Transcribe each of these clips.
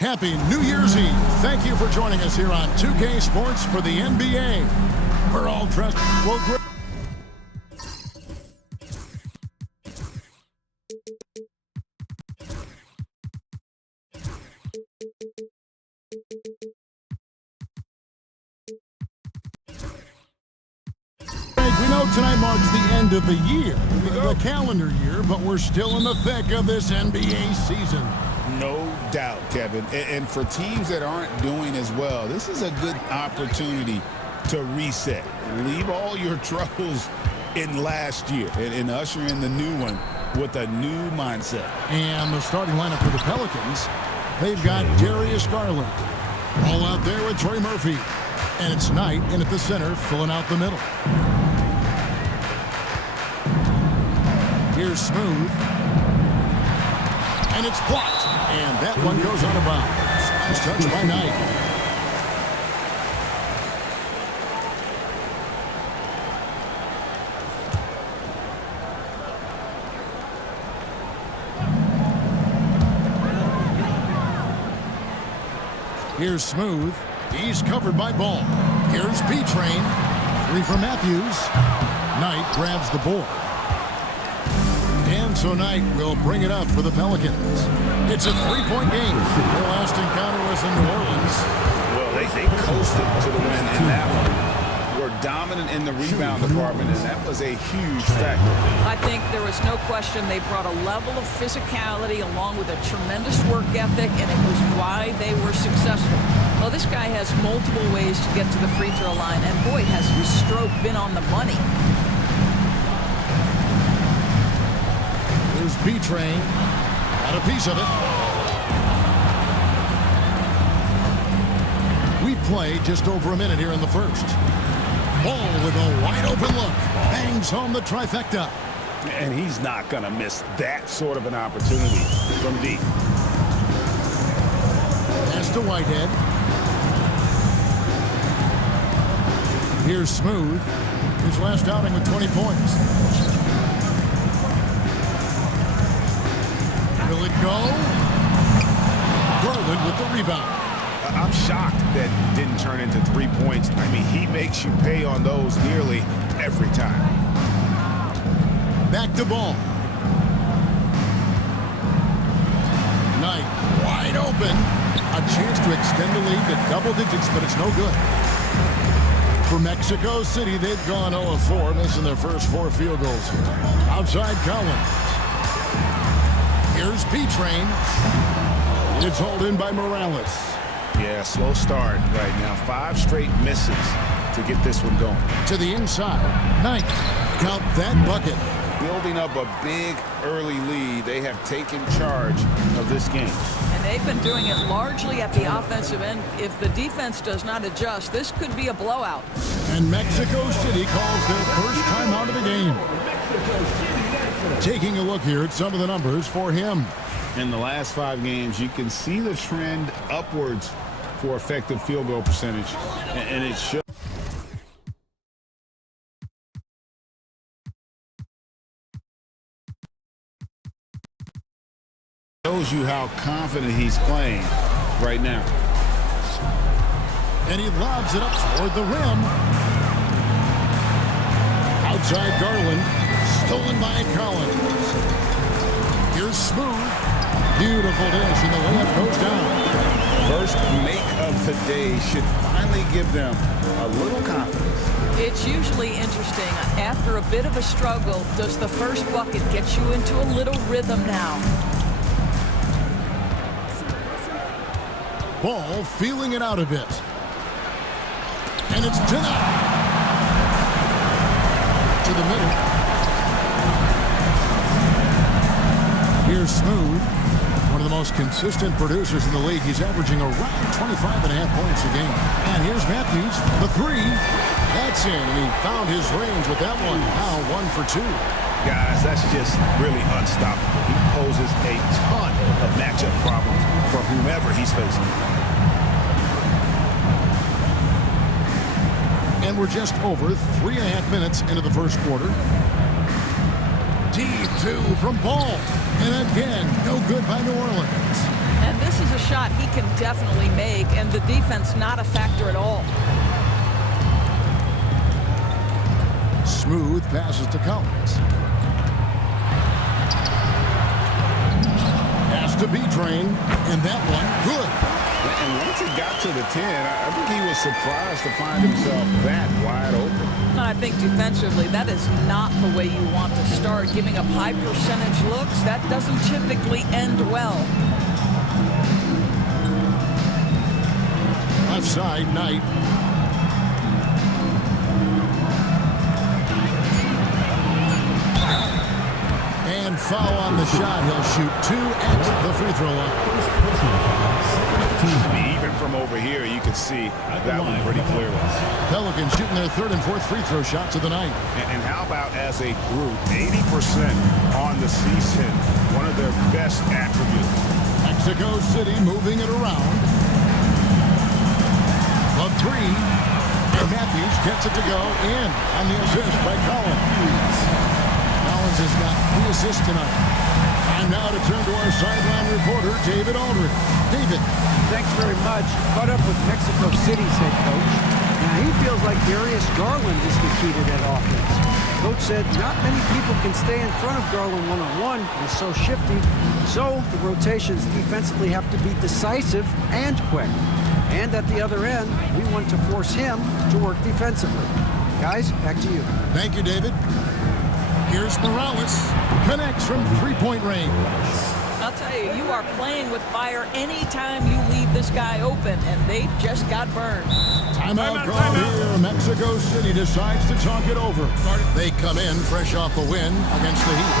Happy New Year's Eve. Thank you for joining us here on 2K Sports for the NBA. We're all dressed well. We know tonight marks the end of the year, the calendar year, but we're still in the thick of this NBA season. No doubt, Kevin. And for teams that aren't doing as well, this is a good opportunity to reset. Leave all your troubles in last year and usher in the new one with a new mindset. And the starting lineup for the Pelicans, they've got Darius Garland. All out there with Trey Murphy. And it's Knight in at the center, filling out the middle. Here's Smooth. And it's blocked. And that one goes out of bounds. Nice touch by Knight. Here's Smooth. He's covered by Ball. Here's B-Train. 3 for Matthews. Knight grabs the board. And so Knight will bring it up for the Pelicans. It's a 3-point game. Their last encounter was in New Orleans. Well, they coasted to the win in that one. Were dominant in the rebound department, and that was a huge factor. I think there was no question they brought a level of physicality along with a tremendous work ethic, and it was why they were successful. Well, this guy has multiple ways to get to the free throw line, and boy, has his stroke been on the money. Here's B-Train. Got a piece of it. We've played just over a minute here in the first. Ball with a wide open look. Bangs home the trifecta. And he's not going to miss that sort of an opportunity from deep. Pass to Whitehead. Here's Smooth. His last outing with 20 points. Will it go? Garland with the rebound. I'm shocked that didn't turn into 3 points. I mean, he makes you pay on those nearly every time. Back to Ball. Knight wide open. A chance to extend the lead to double digits, but it's no good. For Mexico City, they've gone 0 of 4, missing their first 4 field goals here. Outside Collins. Here's B-Train. It's hauled in by Morales. Yeah, slow start right now. 5 straight misses to get this one going. To the inside. Knight. Count that bucket. Building up a big early lead. They have taken charge of this game. And they've been doing it largely at the offensive end. If the defense does not adjust, this could be a blowout. And Mexico City calls their first time out of the game. Taking a look here at some of the numbers for him. In the last 5 games, you can see the trend upwards for effective field goal percentage, and it shows. Shows you how confident he's playing right now. And he lobs it up toward the rim. Outside Garland. Stolen by Collins. Here's Smooth. Beautiful dish, and the layup goes down. First make of the day should finally give them a little confidence. It's usually interesting. After a bit of a struggle, does the first bucket get you into a little rhythm now? Ball feeling it out a bit. And it's denied. To the middle. Here's Smooth. One of the most consistent producers in the league. He's averaging around 25.5 points a game. And here's Matthews. The 3. That's in. And he found his range with that one. Now 1 for 2. Guys, that's just really unstoppable. He poses a ton of matchup problems for whomever he's facing. And we're just over 3.5 minutes into the first quarter. Deep 2 from Ball. And again, no good by New Orleans. And this is a shot he can definitely make, and the defense not a factor at all. Smooth passes to Collins. Has to be trained, and that one good. And once he got to the 10, I think he was surprised to find himself that wide open. I think defensively, that is not the way you want to start. Giving up high percentage looks, that doesn't typically end well. Left side, Knight. And foul on the shot. He'll shoot 2 at the free throw line. Even from over here, you can see that one pretty clearly. Pelicans shooting their 3rd and 4th free throw shots of the night. And how about as a group, 80% on the season, one of their best attributes. Mexico City moving it around. A 3. And Matthews gets it to go in on the assist by Collins. Collins has got 3 assists tonight. And now to turn to our sideline reporter, David Aldridge. David. Thanks very much. Caught up with Mexico City's head coach. Now he feels like Darius Garland is the key to that offense. Coach said not many people can stay in front of Garland one-on-one. He's so shifty. So the rotations defensively have to be decisive and quick. And at the other end, we want to force him to work defensively. Guys, back to you. Thank you, David. Here's Morales. Connects from 3-point range. I'll tell you, you are playing with fire anytime you leave this guy open, and they just got burned. Timeout call here. Mexico City decides to talk it over. They come in fresh off a win against the Heat.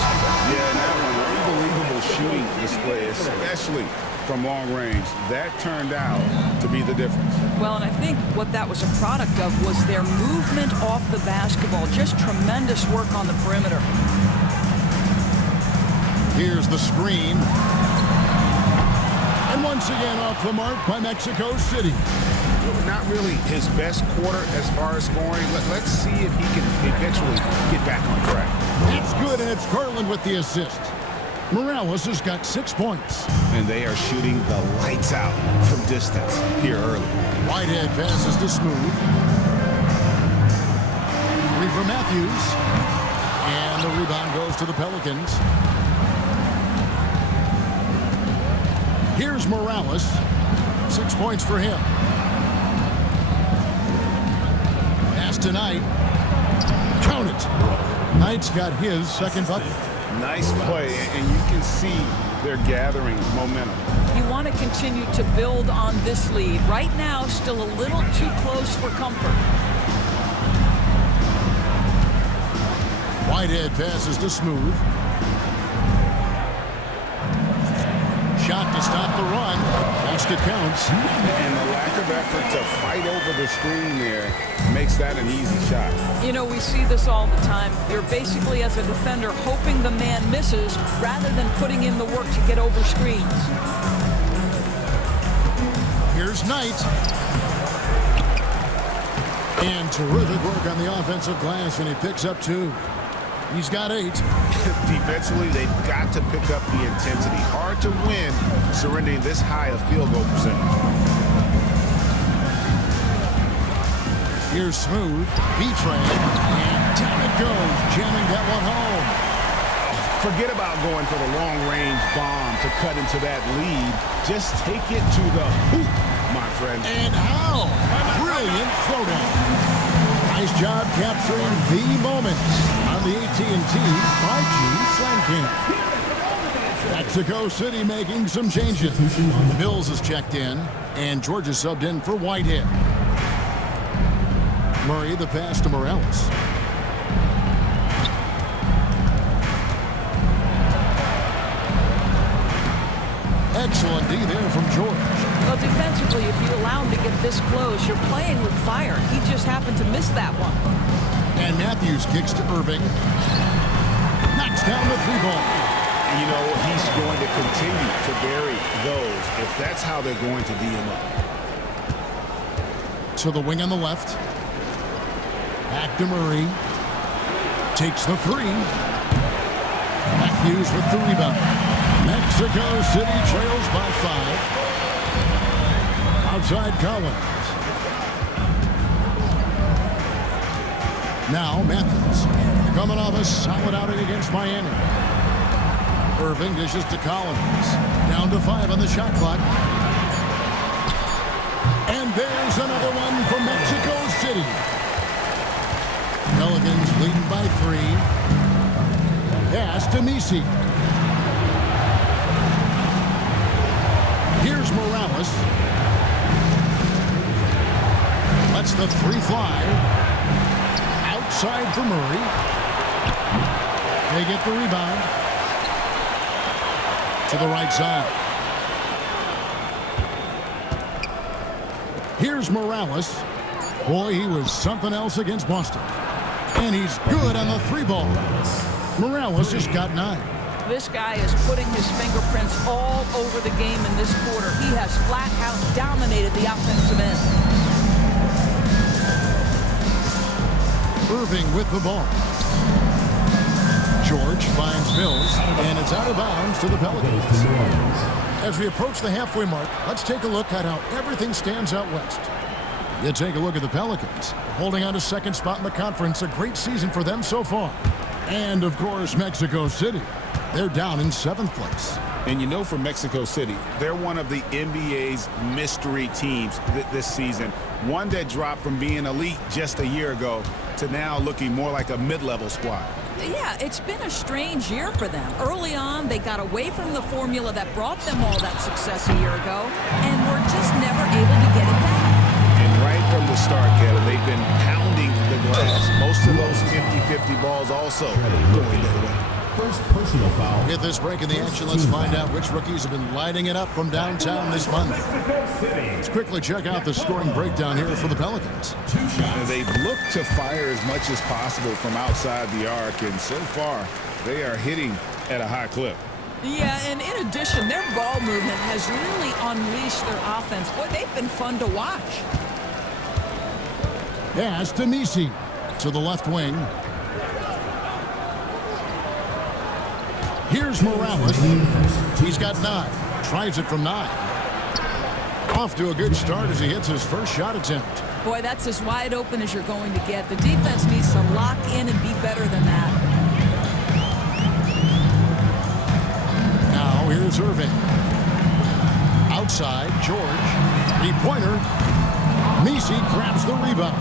Yeah, that was an unbelievable shooting display, especially from long range. That turned out to be the difference. Well, and I think what that was a product of was their movement off the basketball. Just tremendous work on the perimeter. Here's the screen. And once again off the mark by Mexico City. Not really his best quarter as far as scoring. Let's see if he can eventually get back on track. That's good, and it's Garland with the assist. Morales has got 6 points. And they are shooting the lights out from distance here early. Whitehead passes to Smooth. 3 for Matthews. And the rebound goes to the Pelicans. Here's Morales. 6 points for him. Pass to Knight. Count it. Knight's got his second bucket. Nice play, and you can see they're gathering momentum. You want to continue to build on this lead. Right now, still a little too close for comfort. Whitehead passes to Smooth. Shot to stop the run. Basket counts. And the lack of effort to fight over the screen there makes that an easy shot. You know, we see this all the time. You're basically, as a defender, hoping the man misses rather than putting in the work to get over screens. Here's Knight. And terrific work on the offensive glass, and he picks up 2. He's got 8. Defensively, they've got to pick up the intensity. Hard to win surrendering this high a field goal percentage. Here's Smooth. B-train. And down it goes. Jamming that one home. Forget about going for the long-range bomb to cut into that lead. Just take it to the hoop, my friend. And how? Brilliant throwdown. Nice job capturing the moments on the AT&T 5G Slam King. Mexico City making some changes. Mills has checked in, and George is subbed in for Whitehead. Murray, the pass to Morales. Excellent D there from George. Well, defensively, if you allow him to get this close, you're playing with fire. He just happened to miss that one. And Matthews kicks to Irving. Knocks down the 3-ball. And you know, he's going to continue to bury those if that's how they're going to D him up. To the wing on the left. Back to Murray. Takes the 3. Matthews with the rebound. Mexico Mexico City trails by 5. Outside Collins. Now Matthews coming off a solid outing against Miami. Irving dishes to Collins. Down to 5 on the shot clock. And there's another one for Mexico City. Pelicans leading by 3. Pass to Messi. Here's Morales. Lets the 3 fly. Outside for Murray. They get the rebound. To the right side. Here's Morales. Boy, he was something else against Boston. And he's good on the 3 ball. Morales just got 9. This guy is putting his fingerprints all over the game in this quarter. He has flat out dominated the offensive end. Irving with the ball. George finds Mills, and it's out of bounds to the Pelicans. As we approach the halfway mark, let's take a look at how everything stands out west. You take a look at the Pelicans, holding on to second spot in the conference. A great season for them so far. And, of course, Mexico City. They're down in 7th place. And you know, for Mexico City, they're one of the NBA's mystery teams this season. One that dropped from being elite just a year ago to now looking more like a mid-level squad. Yeah, it's been a strange year for them. Early on, they got away from the formula that brought them all that success a year ago, and were just never able to get it back. And right from the start, Kevin, they've been pounding the glass. Most of those 50-50 balls also going their way. First personal foul. With this break in the action, let's find out which rookies have been lighting it up from downtown this month. Let's quickly check out the scoring breakdown here for the Pelicans. They've looked to fire as much as possible from outside the arc, and so far, they are hitting at a high clip. Yeah, and in addition, their ball movement has really unleashed their offense. Boy, they've been fun to watch. Pass to Messi. To the left wing. Here's Morales. He's got 9. Tries it from 9. Off to a good start as he hits his first shot attempt. Boy, that's as wide open as you're going to get. The defense needs to lock in and be better than that. Now here's Irving. Outside, George. 3-pointer. Messi grabs the rebound.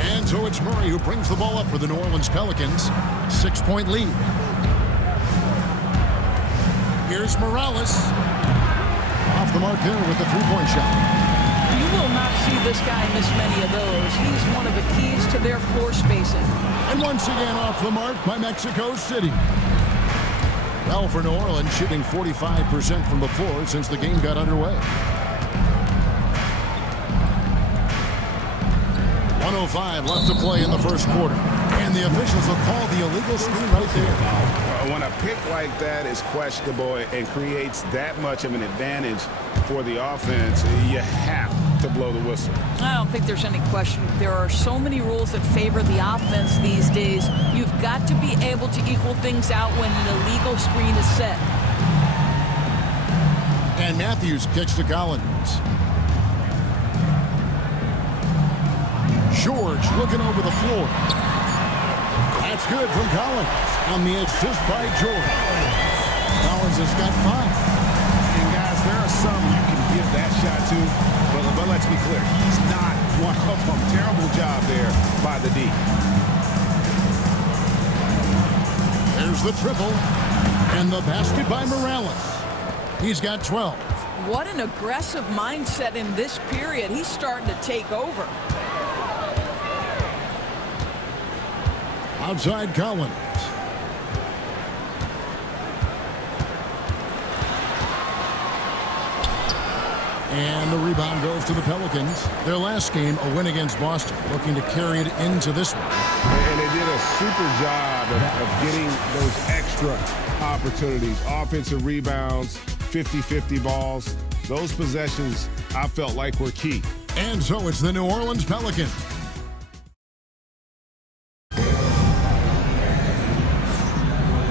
And so it's Murray who brings the ball up for the New Orleans Pelicans. 6-point lead. Here's Morales. Off the mark there with the 3-point shot. You will not see this guy miss many of those. He's one of the keys to their floor spacing. And once again off the mark by Mexico City. Well, for New Orleans, shooting 45% from the floor since the game got underway. 1:05 left to play in the first quarter. And the officials will call the illegal screen right there. When a pick like that is questionable and creates that much of an advantage for the offense, you have to blow the whistle. I don't think there's any question. There are so many rules that favor the offense these days. You've got to be able to equal things out when an illegal screen is set. And Matthews kicks to Collins. George looking over the floor. That's good from Collins. On the assist by George. Collins has got 5. And guys, there are some you can give that shot to, but let's be clear, he's not one of them. Terrible job there by the D. There's the triple. And the basket by Morales. He's got 12. What an aggressive mindset in this period. He's starting to take over. Outside Collins. And the rebound goes to the Pelicans. Their last game, a win against Boston, looking to carry it into this one. And they did a super job of getting those extra opportunities. Offensive rebounds, 50-50 balls. Those possessions, I felt like, were key. And so it's the New Orleans Pelicans.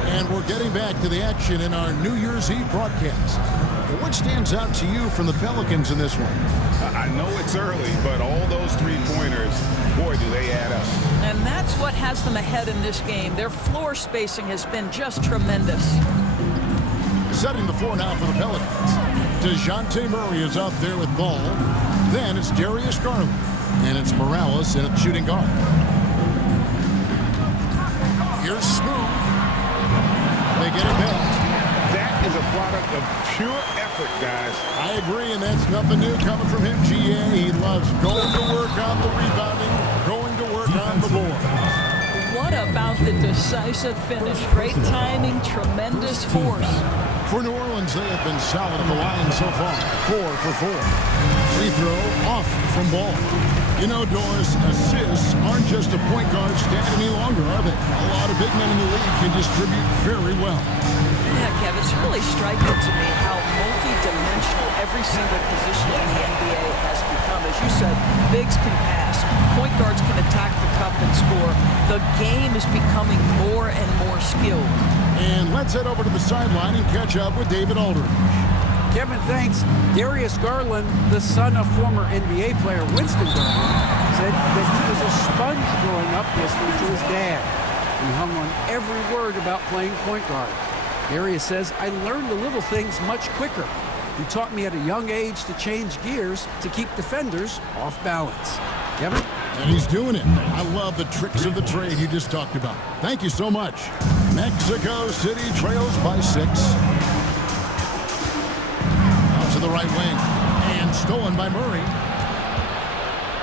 And we're getting back to the action in our New Year's Eve broadcast. What stands out to you from the Pelicans in this one? I know it's early, but all those three-pointers, boy, do they add up. And that's what has them ahead in this game. Their floor spacing has been just tremendous. Setting the floor now for the Pelicans. DeJounte Murray is out there with ball. Then it's Darius Garland. And it's Morales in at shooting guard. Here's Smooth. They get it back. That is a product of pure effort, guys. I agree, and that's nothing new coming from him, GA. He loves going to work on the rebounding, going to work on the board. What about the decisive finish? Great timing, tremendous force. For New Orleans, they have been solid at the line so far. 4 for 4. Free throw off from Ball. You know, Doris, assists aren't just a point guard stat any longer, are they? A lot of big men in the league can distribute very well. Yeah, Kev, it's really striking to me how multi-dimensional every single position in the NBA has become. As you said, bigs can pass, point guards can attack the cup and score. The game is becoming more and more skilled. And let's head over to the sideline and catch up with David Aldridge. Kevin, thanks. Darius Garland, the son of former NBA player Winston Garland, said that he was a sponge growing up listening to his dad. He hung on every word about playing point guard. Darius says, I learned the little things much quicker. He taught me at a young age to change gears to keep defenders off balance. Kevin? And he's doing it. I love the tricks of the trade you just talked about. Thank you so much. Mexico City trails by 6. Out to the right wing. And stolen by Murray.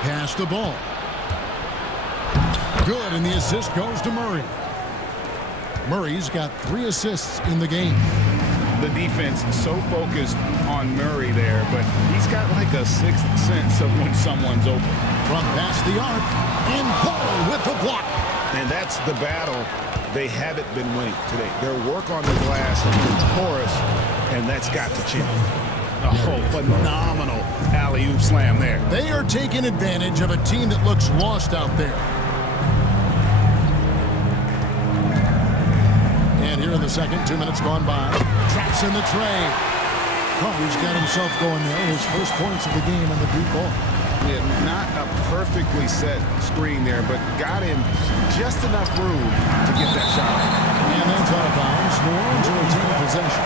Pass the ball. Good, and the assist goes to Murray. Murray's got 3 assists in the game. The defense so focused on Murray there, but he's got like a sixth sense of when someone's open. From past the arc, and Paul with the block. And that's the battle they haven't been winning today. Their work on the glass has been porous, and that's got to change. Oh, phenomenal alley-oop slam there. They are taking advantage of a team that looks lost out there. And here in the second, 2 minutes gone by. Traps in the tray. Carter's got himself going there. His first points of the game on the deep ball. Yeah, not a perfectly set screen there, but got in just enough room to get that shot. And that's out of bounds. New Orleans will retain possession.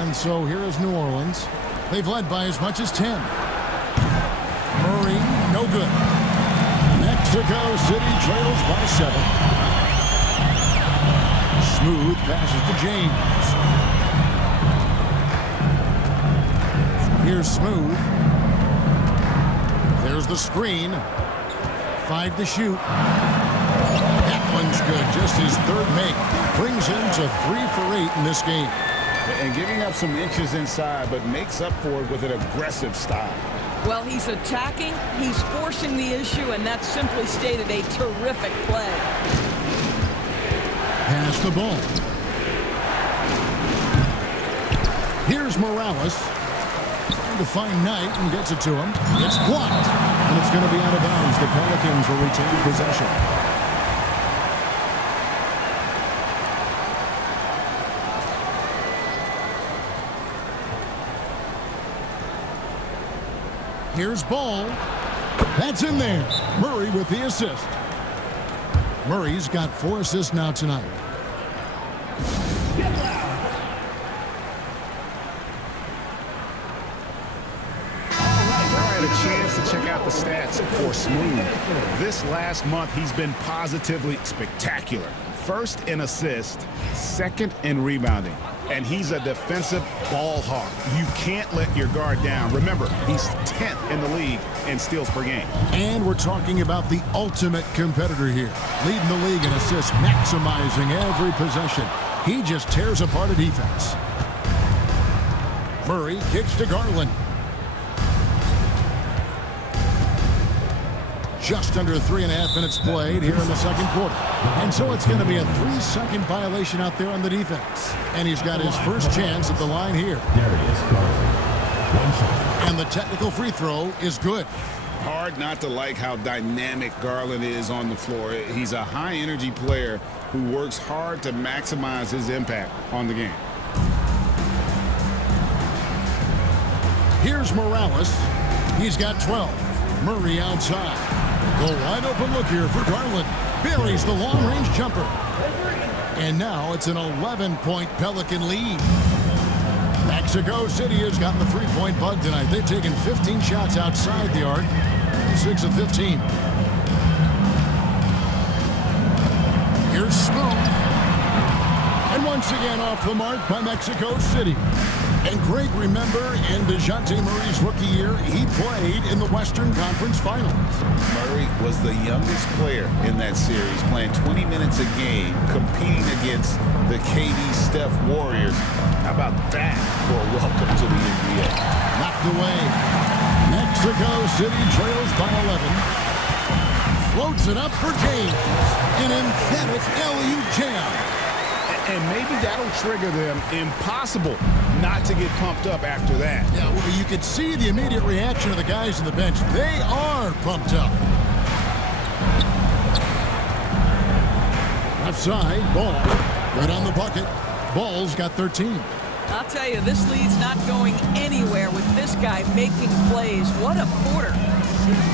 And so here is New Orleans. They've led by as much as 10. Murray, no good. Mexico City trails by 7. Smooth passes to James. Here's Smooth. There's the screen. 5 to shoot. That one's good. Just his third make. Brings him to 3 for 8 in this game. And giving up some inches inside, but makes up for it with an aggressive style. Well, he's attacking, he's forcing the issue, and that's simply stated a terrific play. Pass the ball. Here's Morales. Trying to find Knight and gets it to him. It's blocked. And it's going to be out of bounds. The Pelicans will retain possession. Here's Ball. That's in there. Murray with the assist. Murray's got 4 assists now tonight. A chance to check out the stats for Smooth. This last month, he's been positively spectacular. First in assists, second in rebounding. And he's a defensive ball hawk. You can't let your guard down. Remember, he's 10th in the league in steals per game. And we're talking about the ultimate competitor here. Leading the league in assists, maximizing every possession. He just tears apart a defense. Murray kicks to Garland. Just under 3.5 minutes played here in the second quarter. And so it's going to be a 3-second violation out there on the defense. And he's got his first chance at the line here. And the technical free throw is good. Hard not to like how dynamic Garland is on the floor. He's a high-energy player who works hard to maximize his impact on the game. Here's Morales. He's got 12. Murray outside. The wide open look here for Garland. Buries the long-range jumper. And now it's an 11-point Pelican lead. Mexico City has gotten the three-point bug tonight. They've taken 15 shots outside the arc. 6 of 15. Here's Smooth. And once again off the mark by Mexico City. And Greg, remember, in DeJounte Murray's rookie year, he played in the Western Conference Finals. Murray was the youngest player in that series, playing 20 minutes a game, competing against the KD Steph Warriors. How about that for a welcome to the NBA? Knocked away. Mexico City trails by 11. Floats it up for James. An emphatic alley-oop jam. And maybe that'll trigger them. Impossible not to get pumped up after that. Yeah, well, you could see the immediate reaction of the guys on the bench. They are pumped up. Left side, Ball. Right on the bucket. Ball's got 13. I'll tell you, this lead's not going anywhere with this guy making plays. What a quarter.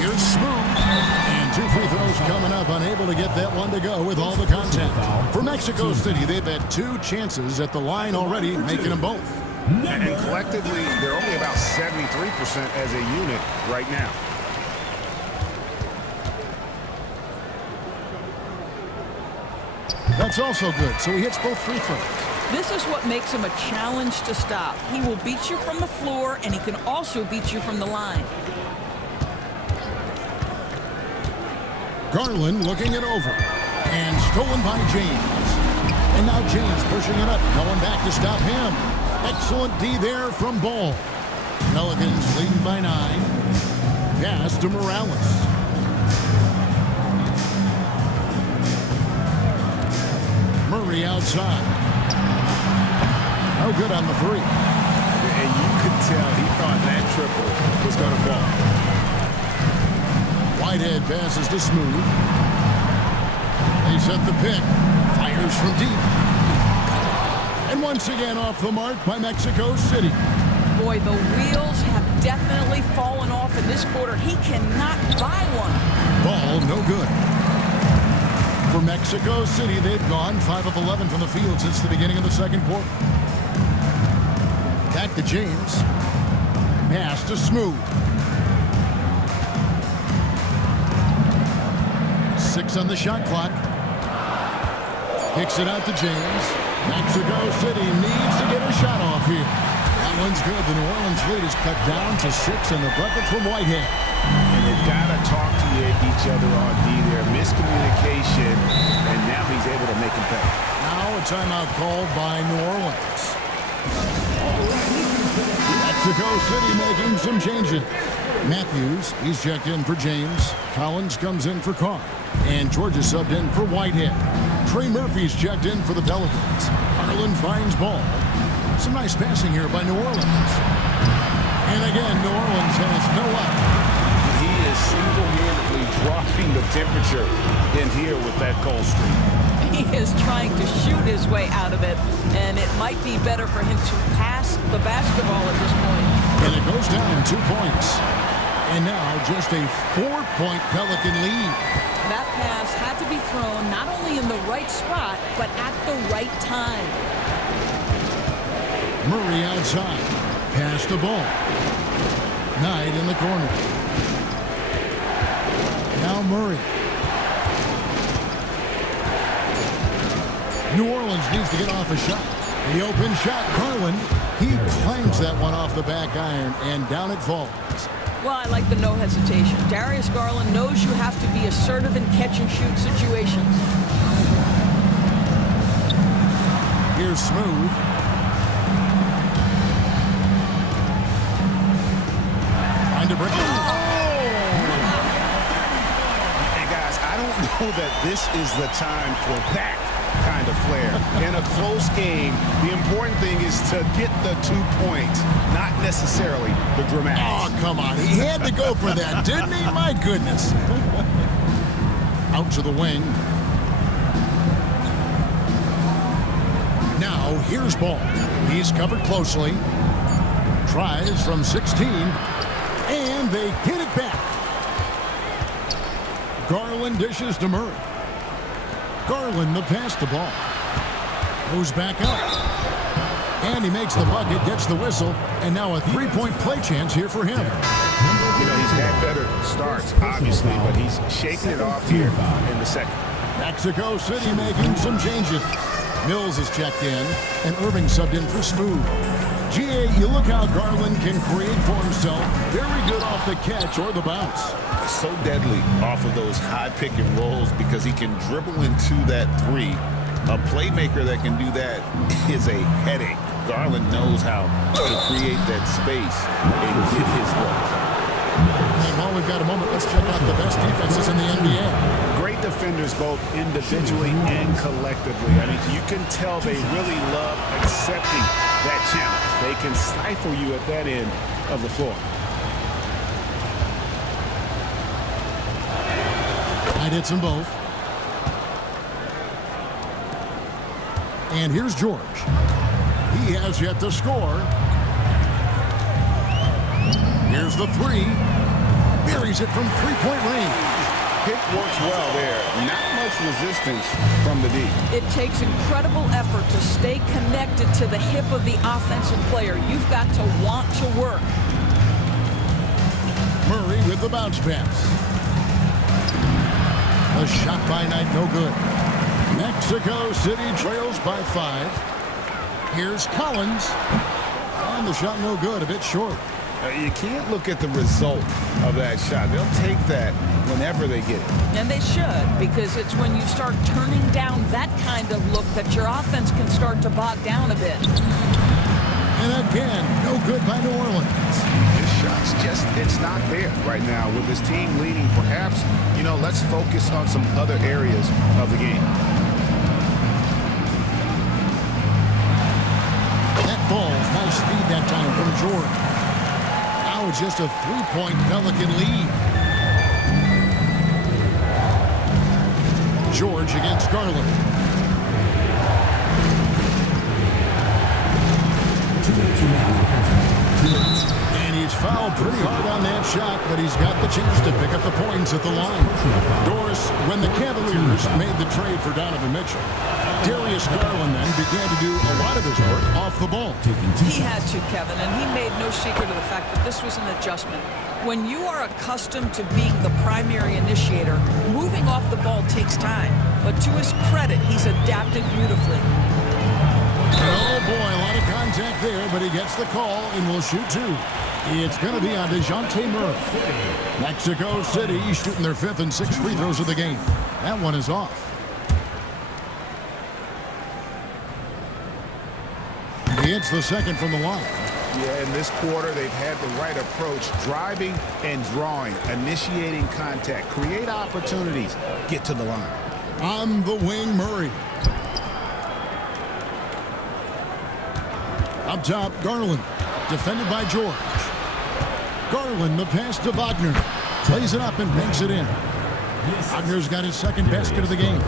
Here's Smooth. And 2 free throws coming up. Unable to get that one to go with all the contact. For Mexico City, they've had 2 chances at the line already, making them both. And collectively, they're only about 73% as a unit right now. That's also good. So he hits both free throws. This is what makes him a challenge to stop. He will beat you from the floor, and he can also beat you from the line. Garland looking it over. And stolen by James. And now James pushing it up. No one back to stop him. Excellent D there from Ball. Pelicans lead by 9. Pass to Morales. Murray outside. No good on the 3. And you could tell he thought that triple was going to fall. Whitehead passes to Smooth. They set the pick. Fires from deep. And once again off the mark by Mexico City. Boy, the wheels have definitely fallen off in this quarter. He cannot buy one. Ball no good. For Mexico City, they've gone 5 of 11 from the field since the beginning of the second quarter. Back to James. Pass to Smooth. 6 on the shot clock. Kicks it out to James. Mexico City needs to get a shot off here. That one's good. The New Orleans lead is cut down to 6 in the bucket from Whitehead. And they've got to talk to each other on D there. Miscommunication, and now he's able to make him pay. Now a timeout called by New Orleans. Mexico City making some changes. Matthews, he's checked in for James. Collins comes in for Carr. And Georgia subbed in for Whitehead. Trey Murphy's checked in for the Pelicans. Garland finds Ball. Some nice passing here by New Orleans. And again, New Orleans has no up. He is single-handedly dropping the temperature in here with that cold streak. He is trying to shoot his way out of it, and it might be better for him to pass the basketball at this point. And it goes down 2 points. And now just a 4-point Pelican lead. That pass had to be thrown not only in the right spot, but at the right time. Murray outside. Pass the ball. Knight in the corner. Now Murray. New Orleans needs to get off a shot. The open shot, Garland. He clangs that one off the back iron, and down it falls. Well, I like the no hesitation. Darius Garland knows you have to be assertive in catch-and-shoot situations. Here's Smooth. Trying to break. And guys, I don't know that this is the time for that kind of flair. In a close game, the important thing is to get the 2 points, not necessarily the dramatics. Oh, come on. He had to go for that, didn't he? My goodness. Out to the wing. Now, here's ball. He's covered closely. Tries from 16. And they get it back. Garland dishes to Murray. Garland the pass to ball. Goes back up. And he makes the bucket, gets the whistle, and now a three-point play chance here for him. You know, he's had better starts, obviously, but he's shaking it off here in the second. Mexico City making some changes. Mills is checked in, and Irving subbed in for Smooth. GA, you look how Garland can create for himself. Very good off the catch or the bounce. So deadly off of those high pick and rolls because he can dribble into that three. A playmaker that can do that is a headache. Garland knows how to create that space and get his look. And while we've got a moment, let's check out the best defenses in the NBA. Great defenders both individually and collectively. I mean, you can tell they really love accepting that challenge. They can stifle you at that end of the floor. I'd hit them both. And here's George. He has yet to score. Here's the three. Buries it from three-point range. Pick works well there. Not much resistance from the D. It takes incredible effort to stay connected to the hip of the offensive player. You've got to want to work. Murray with the bounce pass. A shot by Knight, no good. Mexico City trails by 5. Here's Collins. And the shot no good, a bit short. You can't look at the result of that shot. They'll take that whenever they get it. And they should, because it's when you start turning down that kind of look that your offense can start to bog down a bit. And again, no good by New Orleans. This shot's just, it's not there right now with this team leading. Perhaps, you know, let's focus on some other areas of the game. That ball, nice speed that time from George. Now it's just a three-point Pelican lead. George against Garland. And he's fouled pretty hard on that shot, but he's got the chance to pick up the points at the line. Doris, when the Cavaliers made the trade for Donovan Mitchell, Darius Garland then began to do a lot of his work off the ball. He had to, Kevin, and he made no secret of the fact that this was an adjustment. When you are accustomed to being the primary initiator, moving off the ball takes time. But to his credit, he's adapted beautifully. Oh, boy, a lot of contact there, but he gets the call and will shoot two. It's going to be on DeJounte Murray. Mexico City shooting their 5th and 6th free throws of the game. That one is off. He hits the second from the line. Yeah, in this quarter, they've had the right approach, driving and drawing, initiating contact, create opportunities, get to the line. On the wing, Murray. Up top, Garland, defended by George. Garland, the pass to Wagner. Plays it up and banks it in. Wagner's got his second basket of the game.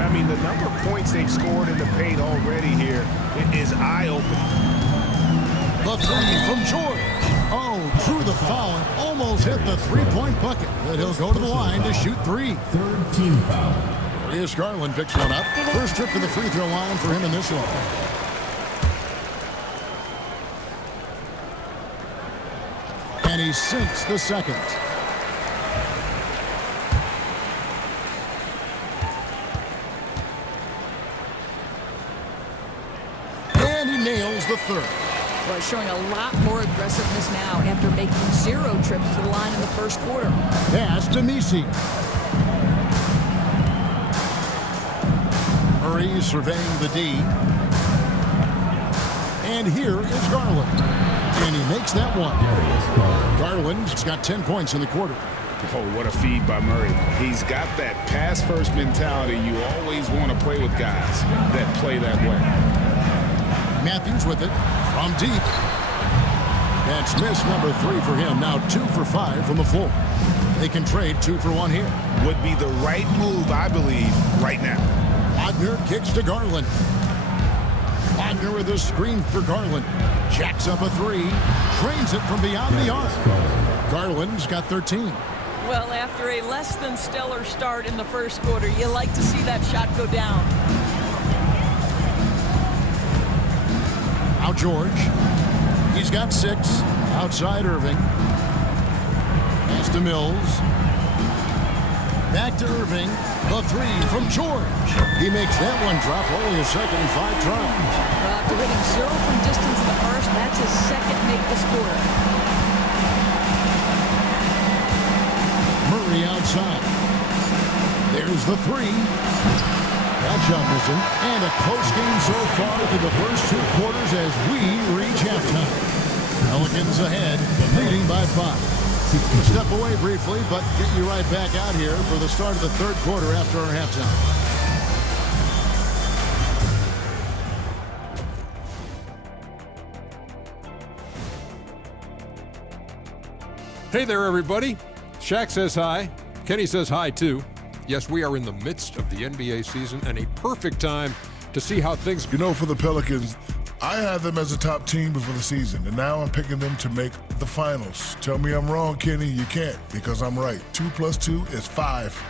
I mean, the number of points they've scored in the paint already here is eye-opening. The three from George. Oh, drew the foul and almost hit the three-point bucket. But he'll go to the line to shoot three. Third team foul. Darius Garland picks one up. First trip to the free throw line for him in this one. And he sinks the second. And he nails the third. Well, showing a lot more aggressiveness now after making 0 trips to the line in the first quarter. Pass to Misi. Murray surveying the D. And here is Garland. And he makes that one. Garland's got 10 points in the quarter. Oh, what a feed by Murray. He's got that pass-first mentality. You always want to play with guys that play that way. Matthews with it from deep. That's miss number 3 for him. Now 2 for 5 from the floor. They can trade 2 for 1 here. Would be the right move, I believe, right now. Wagner kicks to Garland. Wagner with a screen for Garland. Jacks up a 3. Trains it from beyond the arc. Garland's got 13. Well, after a less than stellar start in the first quarter, you like to see that shot go down. Now George. He's got 6. Outside Irving. Pass to Mills. Back to Irving. The 3 from George. He makes that one drop. Only a second and 5 tries. After hitting 0 from distance in the first, that's his second make to score. Murray outside. There's the 3. That shot missing. And a close game so far through the first 2 quarters as we reach halftime. Pelicans ahead, leading by 5. We'll step away briefly, but get you right back out here for the start of the third quarter after our halftime. Hey there, everybody. Shaq says hi. Kenny says hi, too. Yes, we are in the midst of the NBA season and a perfect time to see how things... You know, for the Pelicans, I had them as a top team before the season, and now I'm picking them to make the finals. Tell me I'm wrong, Kenny. You can't, because I'm right. 2 + 2 is 5.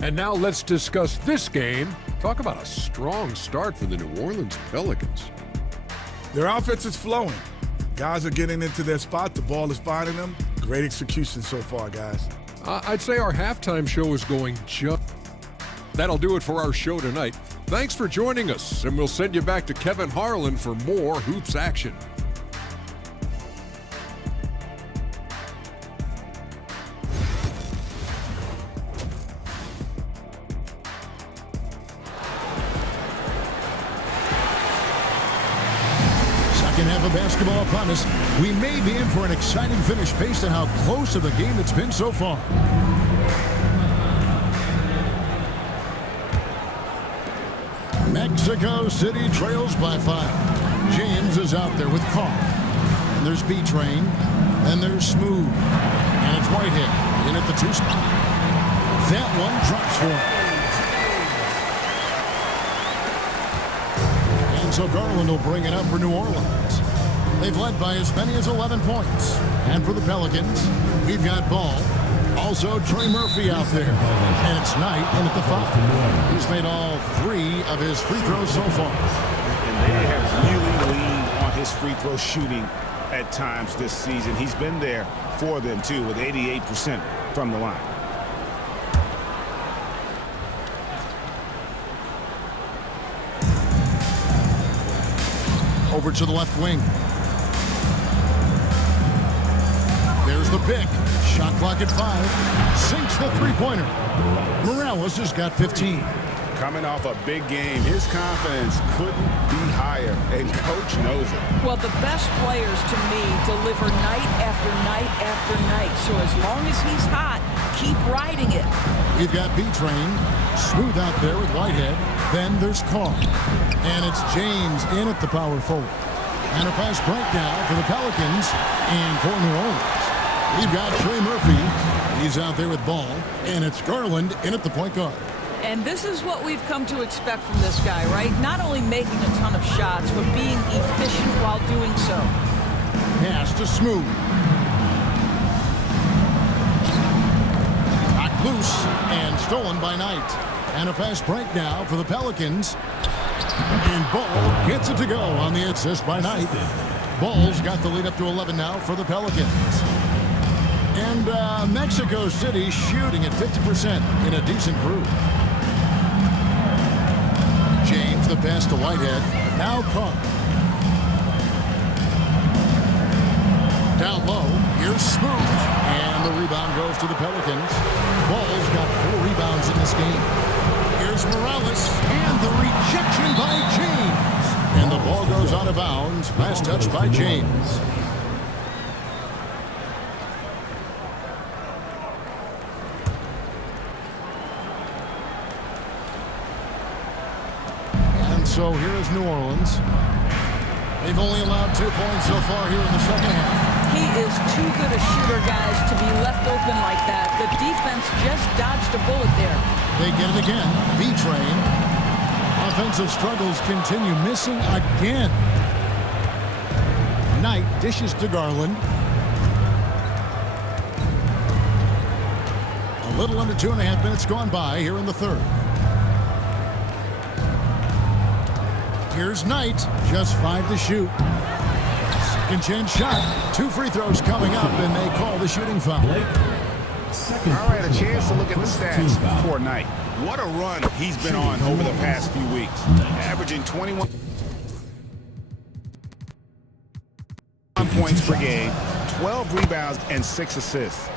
And now let's discuss this game. Talk about a strong start for the New Orleans Pelicans. Their offense is flowing. Guys are getting into their spot. The ball is finding them. Great execution so far, guys. I'd say our halftime show is going just... That'll do it for our show tonight. Thanks for joining us, and we'll send you back to Kevin Harlan for more hoops action. Second half of basketball upon us. We may be in for an exciting finish based on how close to the game it's been so far. Mexico City trails by 5. James is out there with Carr. And there's B-Train. And there's Smooth. And it's Whitehead in at the 2 spot. That one drops for him. And so Garland will bring it up for New Orleans. They've led by as many as 11 points. And for the Pelicans, we've got Ball. Also, Trey Murphy out there. And it's Knight in at the 5. He's made all 3 of his free throws so far. And they have really leaned on his free throw shooting at times this season. He's been there for them, too, with 88% from the line. Over to the left wing. There's the pick. Shot clock at 5. Sinks the three-pointer. Morales has got 15. Coming off a big game, his confidence couldn't be higher, and Coach knows it. Well, the best players, to me, deliver night after night after night. So as long as he's hot, keep riding it. We've got B-Train. Smooth out there with Whitehead. Then there's Carr. And it's James in at the power forward. And a fast break now for the Pelicans and for New Orleans. We've got Trey Murphy. He's out there with Ball. And it's Garland in at the point guard. And this is what we've come to expect from this guy, right? Not only making a ton of shots, but being efficient while doing so. Pass to Smooth. Knocked loose and stolen by Knight. And a fast break now for the Pelicans. And Ball gets it to go on the assist by Knight. Ball's got the lead up to 11 now for the Pelicans. And Mexico City shooting at 50% in a decent groove. James, the pass to Whitehead. Now Carr. Down low. Here's Smooth. And the rebound goes to the Pelicans. Ball's got 4 rebounds in this game. Here's Morales. And the rejection by James. And the ball goes out of bounds. Last touch by James. So here is New Orleans. They've only allowed 2 points so far here in the second half. He is too good a shooter, guys, to be left open like that. The defense just dodged a bullet there. They get it again. B-Train. Offensive struggles continue. Missing again. Knight dishes to Garland. A little under 2.5 minutes gone by here in the third. Here's Knight, just 5 to shoot. Second chance shot. 2 free throws coming up, and they call the shooting foul. All right, a chance to look at the stats for Knight. What a run he's been on over the past few weeks. Averaging 21 points per game, 12 rebounds, and 6 assists.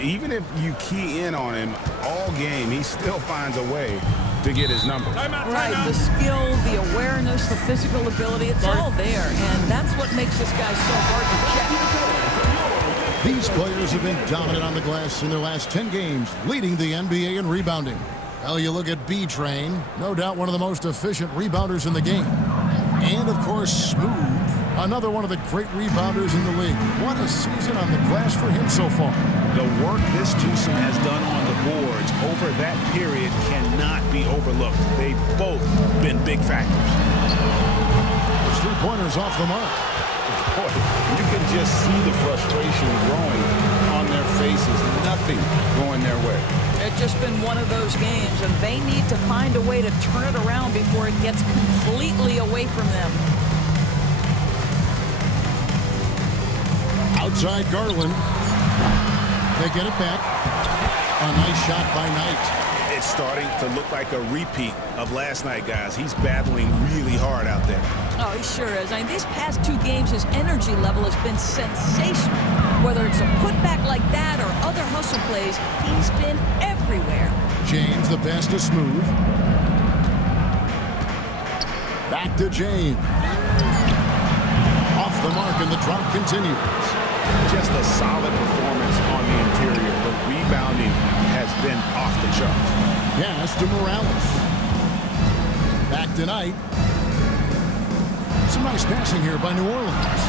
Even if you key in on him all game, he still finds a way to get his numbers. Right, the skill, the awareness, the physical ability, it's all there. And that's what makes this guy so hard to check. These players have been dominant on the glass in their last 10 games, leading the NBA in rebounding. Well, you look at B-Train, no doubt one of the most efficient rebounders in the game. And, of course, Smooth, another one of the great rebounders in the league. What a season on the glass for him so far. The work this twosome has done on the boards over that period cannot be overlooked. They've both been big factors. Those 3-pointers off the mark. Boy, you can just see the frustration growing on their faces. Nothing going their way. It's just been one of those games, and they need to find a way to turn it around before it gets completely away from them. Outside Garland. They get it back. A nice shot by Knight. It's starting to look like a repeat of last night, guys. He's battling really hard out there. Oh, he sure is. I mean, these past 2 games, his energy level has been sensational. Whether it's a putback like that or other hustle plays, he's been everywhere. James, the best to Smooth. Back to James. Off the mark, and the drop continues. Just a solid performance on the interior. The rebounding has been off the charts. Pass to Morales. Back to Knight. Some nice passing here by New Orleans.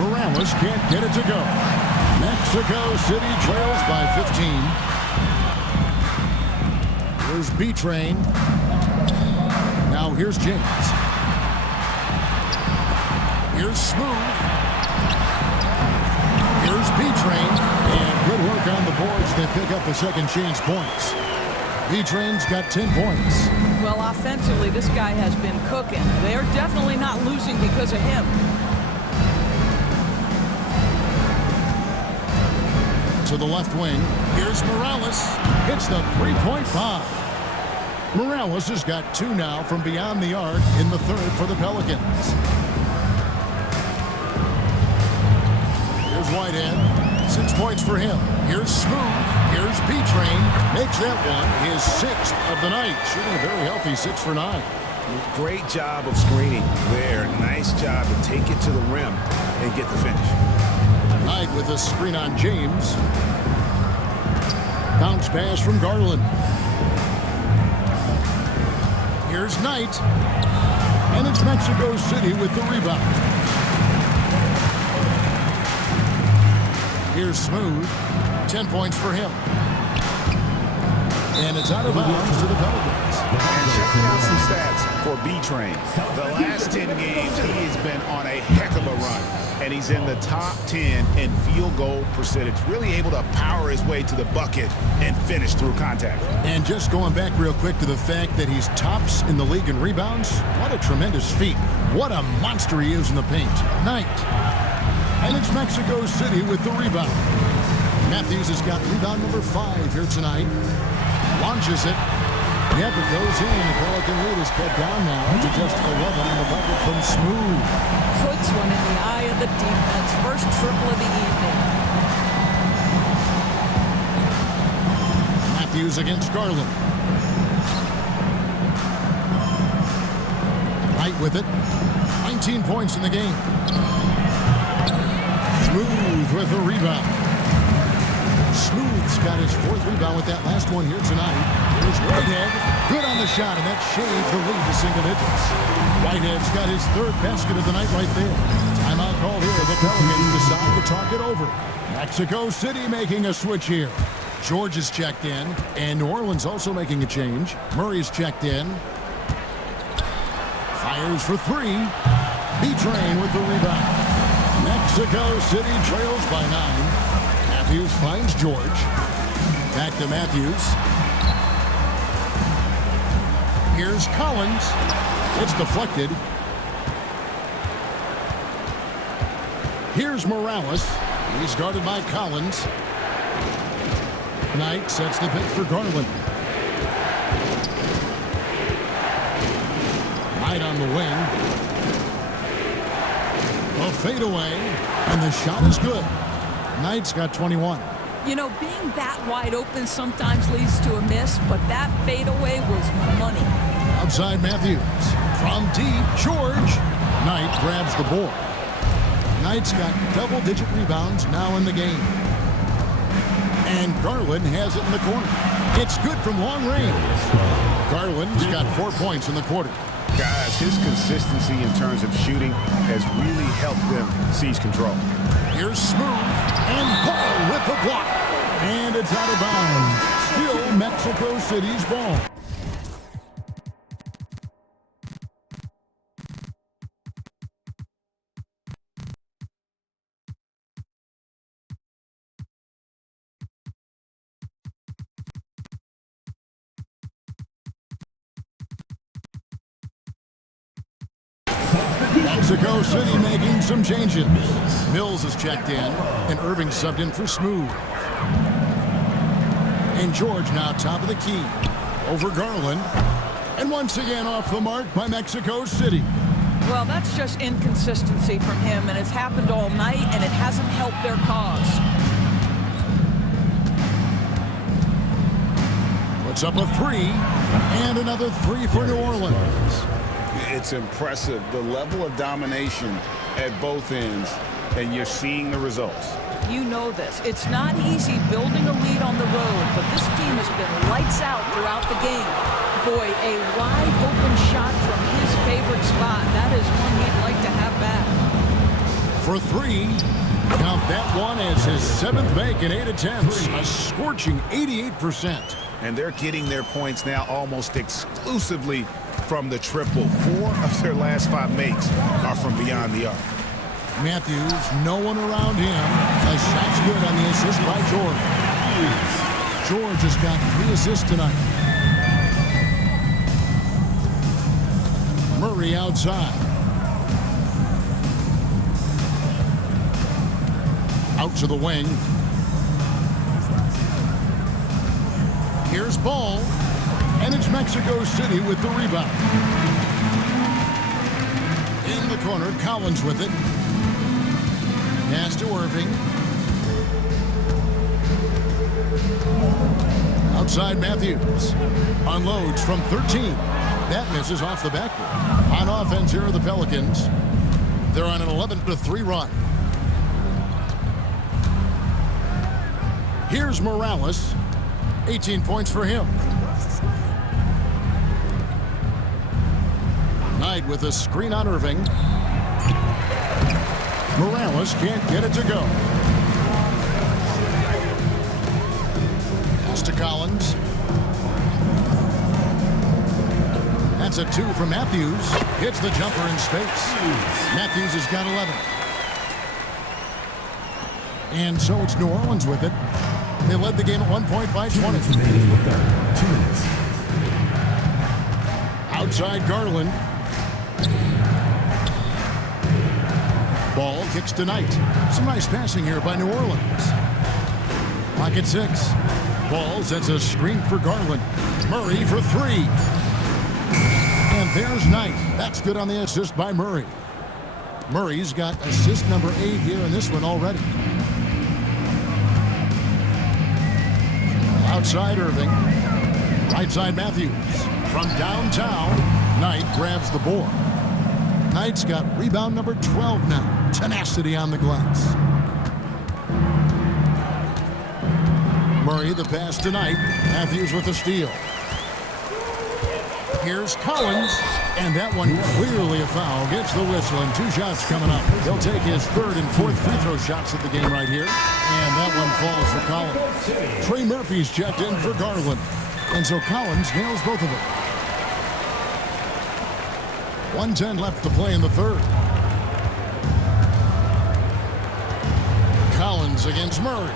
Morales can't get it to go. Mexico City trails by 15. Here's B-Train. Now here's James. Here's Smooth. Here's B-Train, and good work on the boards. They pick up the second change points. B-Train's got 10 points. Well, offensively, this guy has been cooking. They're definitely not losing because of him. To the left wing, here's Morales. Hits the 3-point bomb. Morales has got 2 now from beyond the arc in the third for the Pelicans. Whitehead, 6 points for him. Here's Smooth. Here's B-Train. Makes that one his 6th of the night. Shooting a very healthy 6 for 9. Great job of screening there. Nice job to take it to the rim and get the finish. Knight with a screen on James. Bounce pass from Garland. Here's Knight. And it's Mexico City with the rebound. Here's Smooth. 10 points for him. And it's out of bounds to the Pelicans. And checking out some stats for B-Train. The last 10 games, he has been on a heck of a run. And he's in the top 10 in field goal percentage. Really able to power his way to the bucket and finish through contact. And just going back real quick to the fact that he's tops in the league in rebounds. What a tremendous feat. What a monster he is in the paint. Knight. And it's Mexico City with the rebound. Matthews has got rebound number 5 here tonight. Launches it. Yep, it goes in. The Pelican lead is cut down now to just 11 on the bucket from Smooth. Puts one in the eye of the defense. First triple of the evening. Matthews against Garland. Right with it. 19 points in the game. Smooth with the rebound. Smooth's got his 4th rebound with that last one here tonight. Here's Whitehead. Good on the shot, and that shaves the lead to single digits. Whitehead's got his third basket of the night right there. Timeout called here. The Pelicans decide to talk it over. Mexico City making a switch here. George is checked in, and New Orleans also making a change. Murray's checked in. Fires for three. B-Train with the rebound. Mexico City trails by 9. Matthews finds George. Back to Matthews. Here's Collins. It's deflected. Here's Morales. He's guarded by Collins. Knight sets the pick for Garland. Knight on the wing. A fadeaway, and the shot is good. Knight's got 21. You know, being that wide open sometimes leads to a miss, but that fadeaway was money. Outside Matthews. From deep, George. Knight grabs the board. Knight's got double-digit rebounds now in the game. And Garland has it in the corner. It's good from long range. Garland's got 4 points in the quarter. Guys, his consistency in terms of shooting has really helped them seize control. Here's Smooth, and Ball with the block. And it's out of bounds. Still Mexico City's ball. Mexico City making some changes. Mills is checked in, and Irving subbed in for Smooth. And George now top of the key. Over Garland. And once again off the mark by Mexico City. Well, that's just inconsistency from him, and it's happened all night, and it hasn't helped their cause. Puts up a three, and another three for New Orleans. It's impressive, the level of domination at both ends, and you're seeing the results. You know this. It's not easy building a lead on the road, but this team has been lights out throughout the game. Boy, a wide open shot from his favorite spot. That is one he'd like to have back. For three. Count that one as his 7th make in 8 attempts. A scorching 88%. And they're getting their points now almost exclusively from the triple. 4 of their last 5 makes are from beyond the arc. Matthews, no one around him. A shot's good on the assist by George. George has got 3 assists tonight. Murray outside. Out to the wing. Here's Ball. And it's Mexico City with the rebound. In the corner, Collins with it. Pass to Irving. Outside Matthews. Unloads from 13. That misses off the backboard. On offense, here are the Pelicans. They're on an 11-3 run. Here's Morales. 18 points for him. Knight with a screen on Irving. Morales can't get it to go. Pass to Collins. That's a 2 from Matthews. Hits the jumper in space. Matthews has got 11. And so it's New Orleans with it. They led the game at 1 point by 20. 2 minutes. Outside Garland. Ball kicks to Knight. Some nice passing here by New Orleans. Clock at 6. Ball sets a screen for Garland. Murray for 3. And there's Knight. That's good on the assist by Murray. Murray's got assist number 8 here in this one already. Outside Irving. Right side Matthews. From downtown, Knight grabs the board. Knight's got rebound number 12 now. Tenacity on the glass. Murray the pass to Knight. Matthews with the steal. Here's Collins, and that one clearly a foul. Gets the whistle, and 2 shots coming up. He'll take his 3rd and 4th free throw shots of the game right here, and that one falls for Collins. Trey Murphy's checked in for Garland, and so Collins nails both of them. 1:10 left to play in the 3rd. Collins against Murray.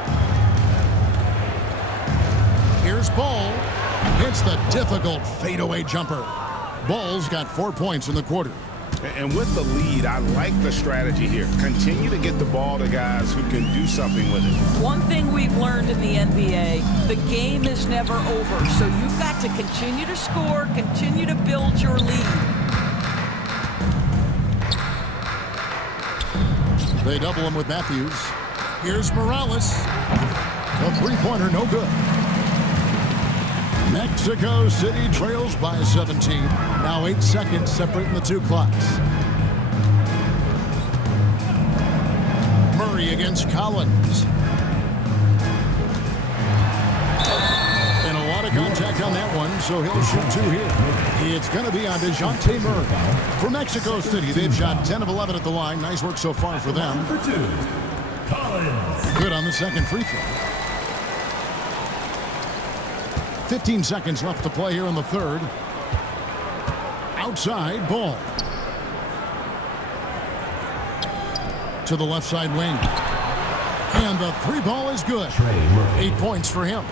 Here's Ball. Hits the difficult fadeaway jumper. Ball's got 4 points in the quarter. And with the lead, I like the strategy here. Continue to get the ball to guys who can do something with it. One thing we've learned in the NBA, the game is never over. So you've got to continue to score, continue to build your lead. They double him with Matthews. Here's Morales. A three-pointer, no good. Mexico City trails by 17. Now 8 seconds separating the 2 clocks. Murray against Collins. And a lot of contact on that one, so he'll shoot 2 here. It's going to be on DeJounte Murray. For Mexico City, they've shot 10 of 11 at the line. Nice work so far for them. Number 2, Collins. Good on the second free throw. 15 seconds left to play here in the 3rd. Outside Ball. To the left side wing. And the 3 ball is good. 8 points for him.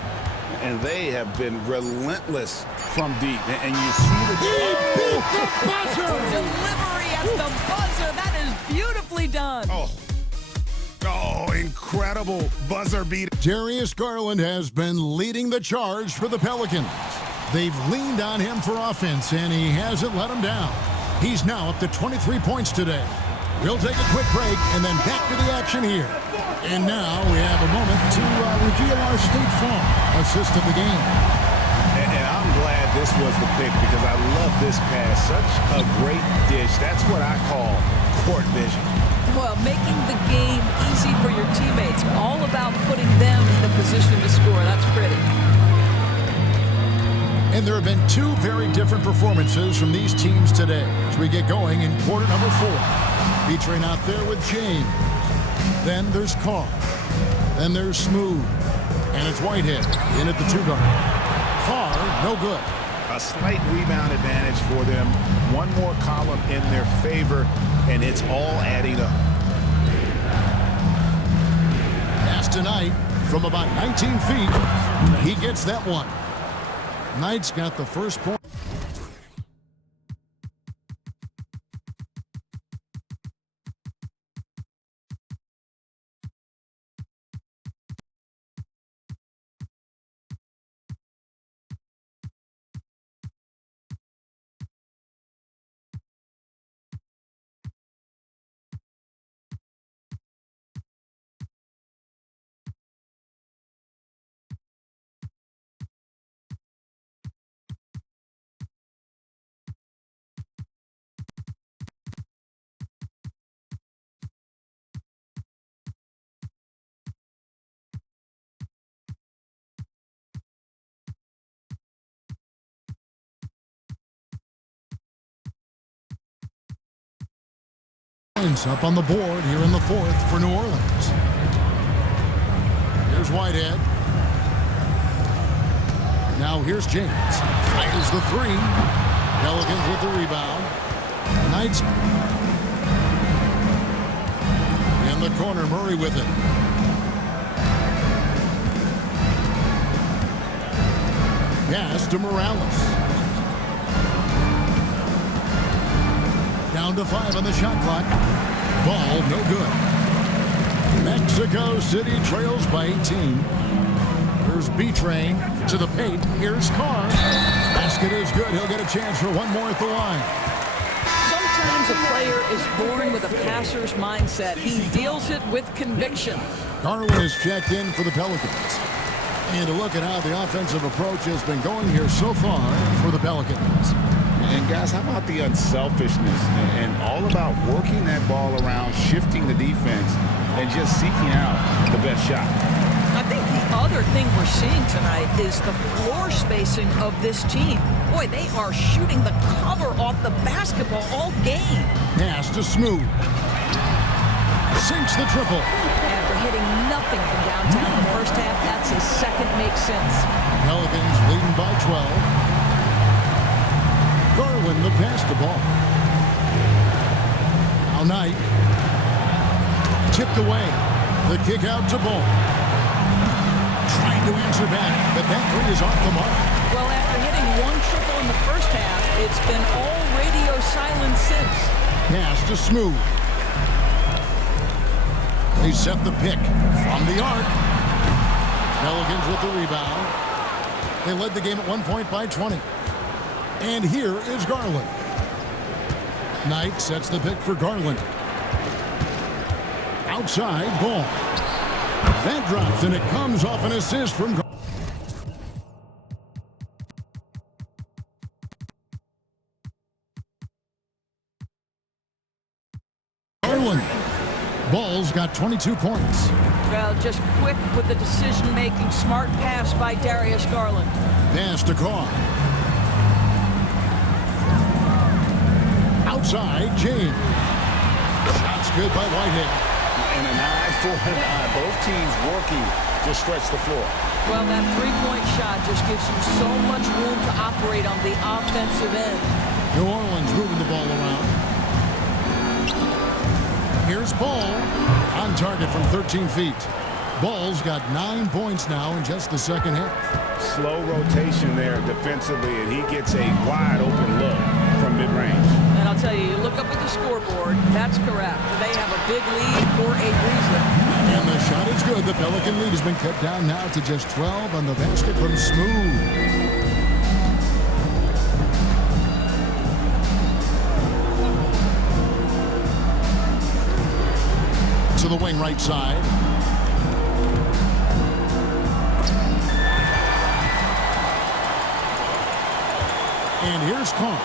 And they have been relentless from deep. And you see the... He beat the buzzer! Delivery at the buzzer. That is beautifully done. Oh, incredible buzzer beat. Darius Garland has been leading the charge for the Pelicans. They've leaned on him for offense, and he hasn't let them down. He's now up to 23 points today. We'll take a quick break and then back to the action here. And now we have a moment to reveal our State Farm assist of the game. And I'm glad this was the pick because I love this pass. Such a great dish. That's what I call court vision. Well, making the game easy for your teammates. All about putting them in a position to score. That's pretty. And there have been 2 very different performances from these teams today as we get going in quarter number 4. Featuring out there with James. Then there's Carr. Then there's Smooth. And it's Whitehead in at the 2-guard. Carr, no good. A slight rebound advantage for them. One more column in their favor, and it's all adding up. Pass tonight from about 19 feet. He gets that one. Knight's got the first point. Up on the board here in the 4th for New Orleans. Here's Whitehead. Now here's James. Fires the 3. Pelicans with the rebound. Knights in the corner. Murray with it. Pass to Morales. Down to 5 on the shot clock. Ball no good. Mexico City trails by 18. Here's B-Train to the paint. Here's Carr. Basket is good. He'll get a chance for one more at the line. Sometimes a player is born with a passer's mindset. He deals it with conviction. Garland is checked in for the Pelicans. And to look at how the offensive approach has been going here so far for the Pelicans. And guys, how about the unselfishness and all about working that ball around, shifting the defense, and just seeking out the best shot? I think the other thing we're seeing tonight is the floor spacing of this team. Boy, they are shooting the cover off the basketball all game. Pass to Smooth. Sinks the triple. After hitting nothing from downtown in the first half, that's his second make since. Pelicans leading by 12. Garland the pass to Ball. Now Knight. Tipped away. The kick out to Ball. Trying to answer back, but that three is off the mark. Well, after hitting one triple in the first half, it's been all radio silence since. Pass to Smooth. They set the pick from the arc. Pelicans with the rebound. They led the game at 1 point by 20. And here is Garland. Knight sets the pick for Garland. Outside, Ball. That drops, and it comes off an assist from Garland. Ball's got 22 points. Well, just quick with the decision-making, smart pass by Darius Garland. Pass to Carr. Outside, James. Shot's good by Whitehead. And an eye for an eye. Both teams working to stretch the floor. Well, that three-point shot just gives you so much room to operate on the offensive end. New Orleans moving the ball around. Here's Ball on target from 13 feet. Ball's got 9 points now in just the second half. Slow rotation there defensively, and he gets a wide open look from mid-range. And I'll tell you, you look up at the scoreboard, that's correct. They have a big lead for a reason. And the shot is good. The Pelican lead has been cut down now to just 12 on the basket from Smooth. To the wing right side. And here's Carr.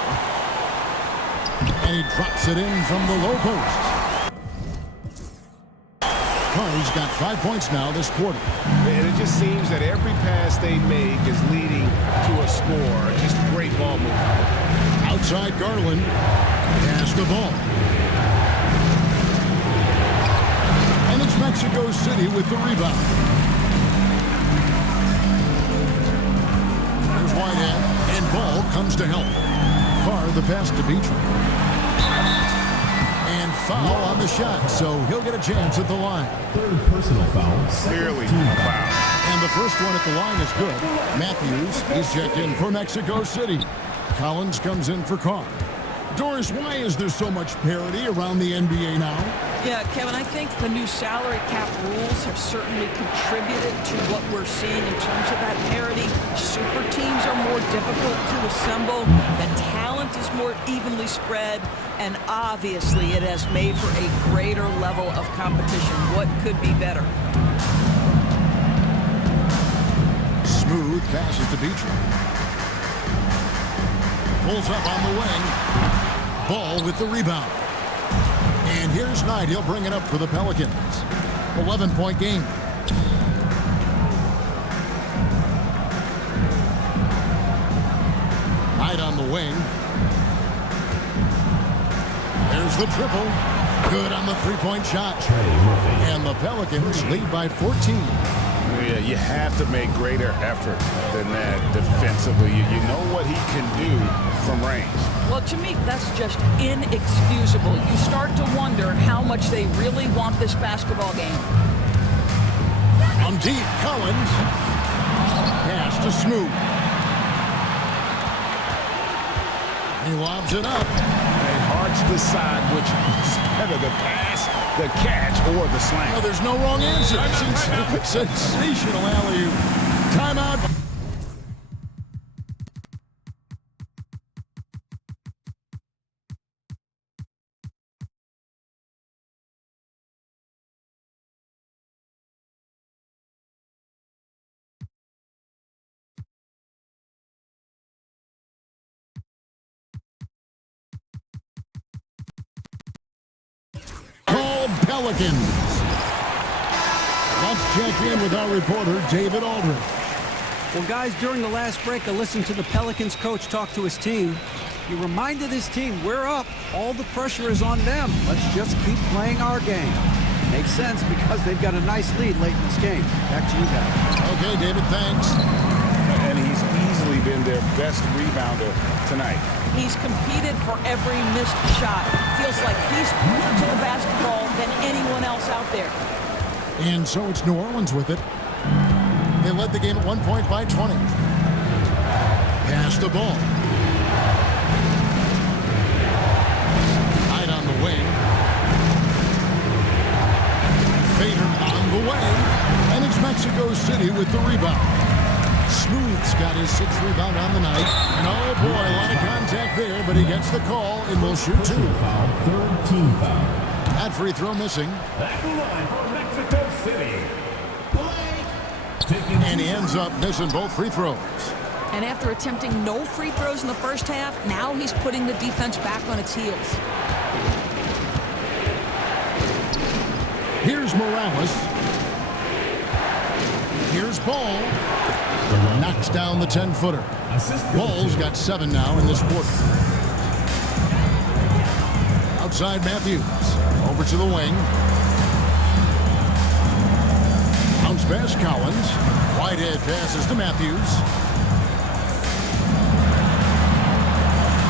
And he drops it in from the low post. Carr's got 5 points now this quarter. And it just seems that every pass they make is leading to a score. Just great ball movement. Outside Garland. Pass the ball. And it's Mexico City with the rebound. There's Whitehead. And Ball comes to help. Carr the pass to Beecher. And foul on the shot, so he'll get a chance at the line. Third personal foul. Clearly a foul. And the first one at the line is good. Matthews is checked in for Mexico City. Collins comes in for Carr. Doris, why is there so much parity around the NBA now? Yeah, Kevin, I think the new salary cap rules have certainly contributed to what we're seeing in terms of that parity. Super teams are more difficult to assemble. The talent is more evenly spread. And obviously, it has made for a greater level of competition. What could be better? Smooth passes to Beecher. Pulls up on the wing. Ball with the rebound. And here's Knight. He'll bring it up for the Pelicans. 11-point game. Knight on the wing. There's the triple. Good on the three-point shot. And the Pelicans lead by 14. Yeah, you have to make greater effort than that defensively. You know what he can do from range. Well, to me, that's just inexcusable. You start to wonder how much they really want this basketball game. On deep, Collins. Pass to Smooth. He lobs it up. And Hart's decide which is better, the pass, the catch, or the slam. No, there's no wrong answer. Sensational alley-oop. Timeout. Pelicans. The Let's check in with our reporter, David Aldridge. Well, guys, during the last break, I listened to the Pelicans coach talk to his team. He reminded his team, we're up. All the pressure is on them. Let's just keep playing our game. Makes sense because they've got a nice lead late in this game. Back to you guys. Okay, David, thanks. And he's easily been their best rebounder tonight. He's competed for every missed shot. Feels like he's closer to the basketball than anyone else out there. And so it's New Orleans with it. They led the game at 1 point by 20. Pass the ball. Hyde on the wing. Fader on the way. And it's Mexico City with the rebound. Smooth's got his 6th rebound on the night. And oh boy, a lot of contact there, but he gets the call and will shoot 2. Third team foul. That free throw missing. At the line for Mexico City. And he ends up missing both free throws. And after attempting no free throws in the first half, now he's putting the defense back on its heels. Here's Morales. Here's Ball. Knocks down the 10-footer. Ball's got 7 now in this quarter. Outside Matthews. Over to the wing. Bounce pass Collins. Whitehead passes to Matthews.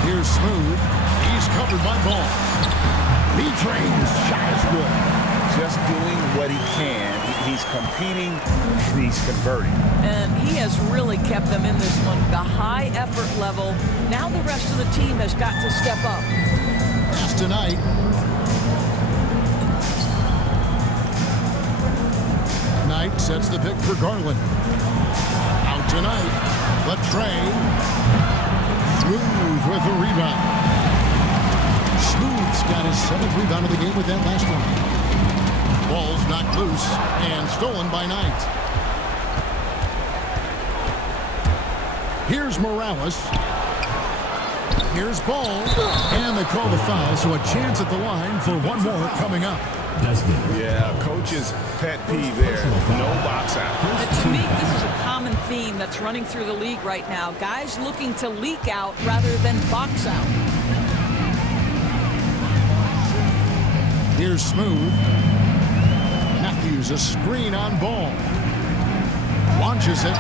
Here's Smooth. He's covered by Ball. B-Train's shot is good. Just doing what he can. He's competing, and he's converting. And he has really kept them in this one. The high effort level. Now the rest of the team has got to step up. Pass tonight. Knight sets the pick for Garland. Out tonight. Latrey. Smooth with the rebound. Smooth's got his 7th rebound of the game with that last one. Ball's knocked loose and stolen by Knight. Here's Morales. Here's Ball. And they call the foul, so a chance at the line for one more coming up. Yeah, coach's pet peeve there. No box out. And to me, this is a common theme that's running through the league right now. Guys looking to leak out rather than box out. Here's Smooth. Matthews, a screen on Ball. Launches it.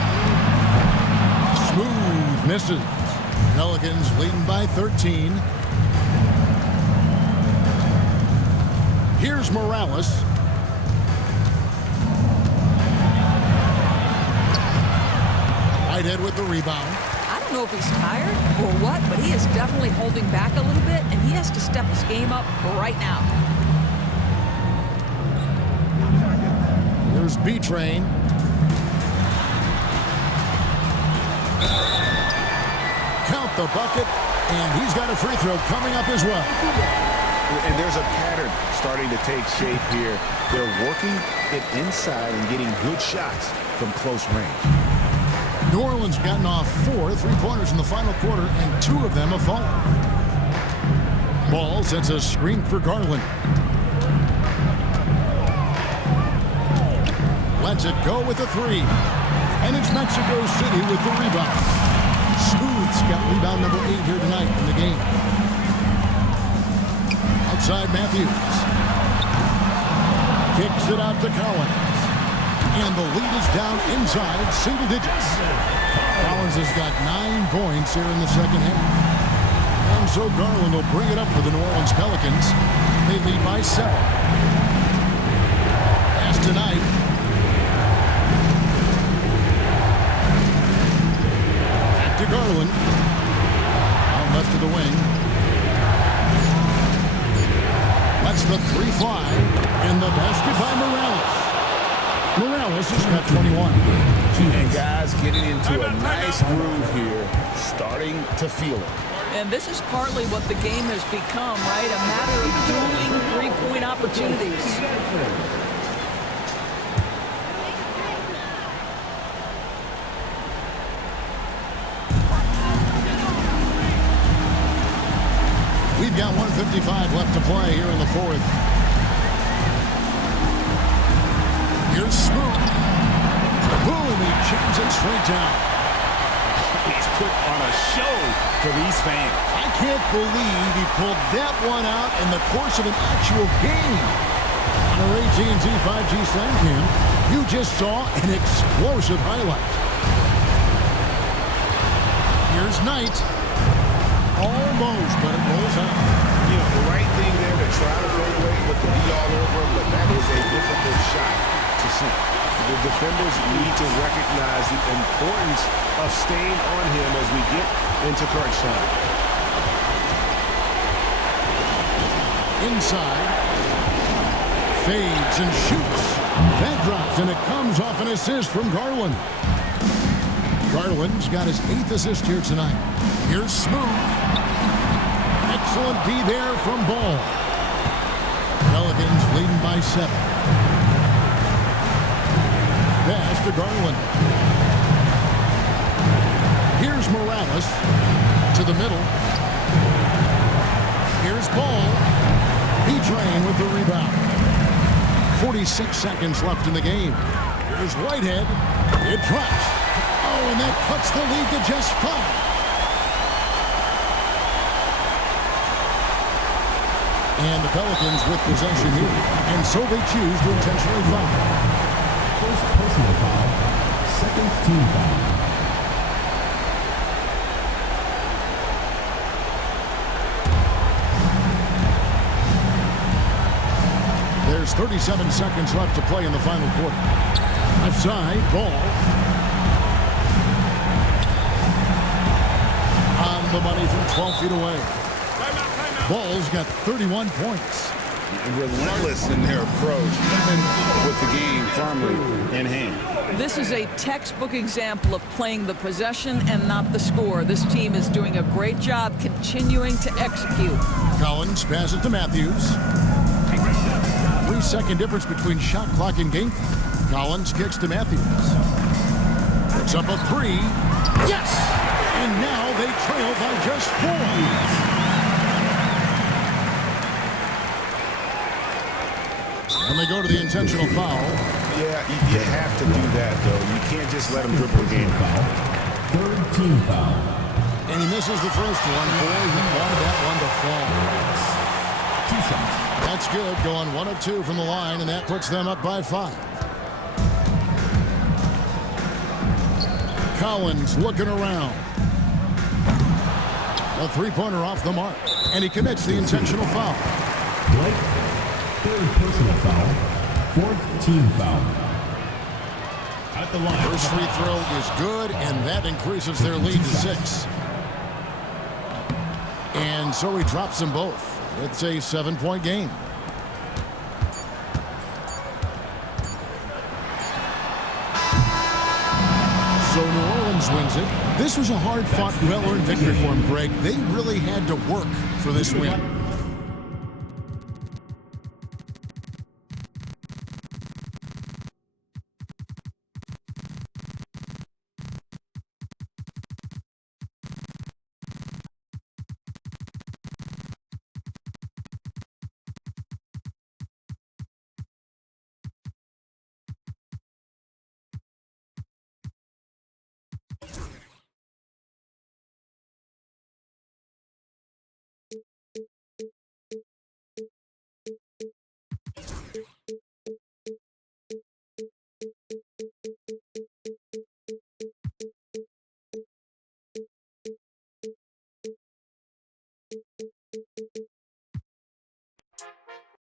Smooth misses. Pelicans leading by 13. Here's Morales. Whitehead with the rebound. I don't know if he's tired or what, but he is definitely holding back a little bit, and he has to step his game up right now. Here's B-Train. Count the bucket, and he's got a free throw coming up as well. And there's a pattern starting to take shape here. They're working it inside and getting good shots from close range. New Orleans gotten off 4 3-pointers in the final quarter, and 2 of them have fallen. Ball sets a screen for Garland. Lets it go with a 3. And it's Mexico City with the rebound. Smooth's got rebound number 8 here tonight in the game. Outside Matthews. Kicks it out to Collins. And the lead is down inside single digits. Collins has got 9 points here in the second half. And so Garland will bring it up for the New Orleans Pelicans. They lead by 7. Pass tonight. Back to Garland. Out left of the wing. Lets the 3 fly. And the basket by Morales. Morales has got 21. And guys getting into a nice groove here, starting to feel it. And this is partly what the game has become, right? A matter of dueling three-point opportunities. We've got 1:55 left to play here in the fourth. Here's Smooth. Boom, he jams it straight down. He's put on a show for these fans. I can't believe he pulled that one out in the course of an actual game. On our AT&T 5G Slam Cam, you just saw an explosive highlight. Here's Knight. Almost, but it rolls out. You know, the right thing there to try to fade away with the lead all over him, but that is a difficult shot to see. The defenders need to recognize the importance of staying on him as we get into crunch time. Inside. Fades and shoots. That drops, and it comes off an assist from Garland. Garland's got his 8th assist here tonight. Here's Smooth. Excellent D there from Ball. Pelicans leading by 7. Pass to Garland. Here's Morales to the middle. Here's Ball. P-Train with the rebound. 46 seconds left in the game. Here's Whitehead. It drops. Oh, and that cuts the lead to just 5. And the Pelicans with possession here. And so they choose to intentionally foul. First personal foul. Second team foul. There's 37 seconds left to play in the final quarter. Left side, Ball. On the money from 12 feet away. Ball's got 31 points. Relentless in their approach, even with the game firmly in hand. This is a textbook example of playing the possession and not the score. This team is doing a great job continuing to execute. Collins passes to Matthews. 3-second difference between shot clock and game. Collins kicks to Matthews. Puts up a 3. Yes! And now they trail by just 4. And they go to the intentional foul. Yeah, you have to do that, though. You can't just let them dribble the game. Foul. Third team foul. And he misses the first one. Boy, he wanted that one to fall. 2 shots. That's good, going 1 of 2 from the line, and that puts them up by 5. Collins looking around. A three-pointer off the mark, and he commits the intentional foul. Blake. Third personal foul. Fourth team foul. At the line. First free throw is good, and that increases their lead to 6. And so he drops them both. It's a 7-point game. So New Orleans wins it. This was a hard-fought, well-earned victory for them, Greg. They really had to work for this win.